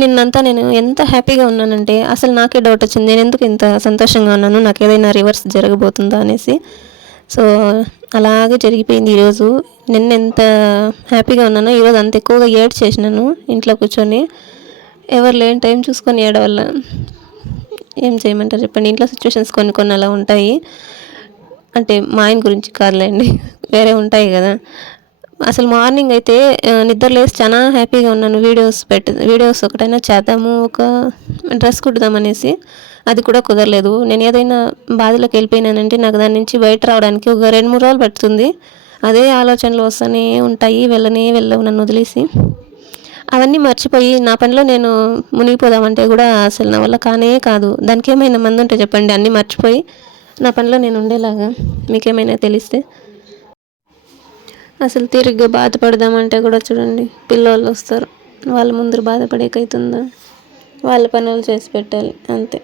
నిన్నంతా నేను ఎంత హ్యాపీగా ఉన్నానంటే అసలు నాకే డౌట్ వచ్చింది. నేను ఎందుకు ఇంత సంతోషంగా ఉన్నాను, నాకు ఏదైనా రివర్స్ జరగబోతుందా అనేసి. సో అలాగే జరిగిపోయింది ఈరోజు. నిన్న ఎంత హ్యాపీగా ఉన్నానో ఈరోజు అంత ఎక్కువగా ఏడ్చేసినాను ఇంట్లో కూర్చొని. ఎవరు లేని టైం చూసుకొని ఏడవల్ల. ఏం చేయమంటారు చెప్పండి. ఇంట్లో సిచ్యువేషన్స్ కొన్ని కొన్ని అలా ఉంటాయి. అంటే మా ఆయన గురించి కాదులేండి, వేరే ఉంటాయి కదా. అసలు మార్నింగ్ అయితే నిద్ర లేసి చాలా హ్యాపీగా ఉన్నాను. వీడియోస్ ఒకటైనా చేద్దాము, ఒక డ్రెస్ కుడదామనేసి. అది కూడా కుదరలేదు. నేను ఏదైనా బాధలోకి వెళ్ళిపోయినానంటే నాకు దాని నుంచి బయట రావడానికి ఒక 2-3 రోజులు పడుతుంది. అదే ఆలోచనలు వస్తూనే ఉంటాయి, వెళ్ళవు నన్ను వదిలేసి. అవన్నీ మర్చిపోయి నా పనిలో నేను మునిగిపోదామంటే కూడా అసలు నా వల్ల కానే కాదు. దానికి ఏమైనా మందు ఉంటే చెప్పండి, అన్నీ మర్చిపోయి నా పనిలో నేను ఉండేలాగా. మీకేమైనా తెలిస్తే. అసలు తిరిగ్గా బాధపడదామంటే కూడా చూడండి, పిల్లోళ్ళు వస్తారు, వాళ్ళ ముందర బాధపడేకైతుందా? వాళ్ళ పనులు చేసి పెట్టాలి అంతే.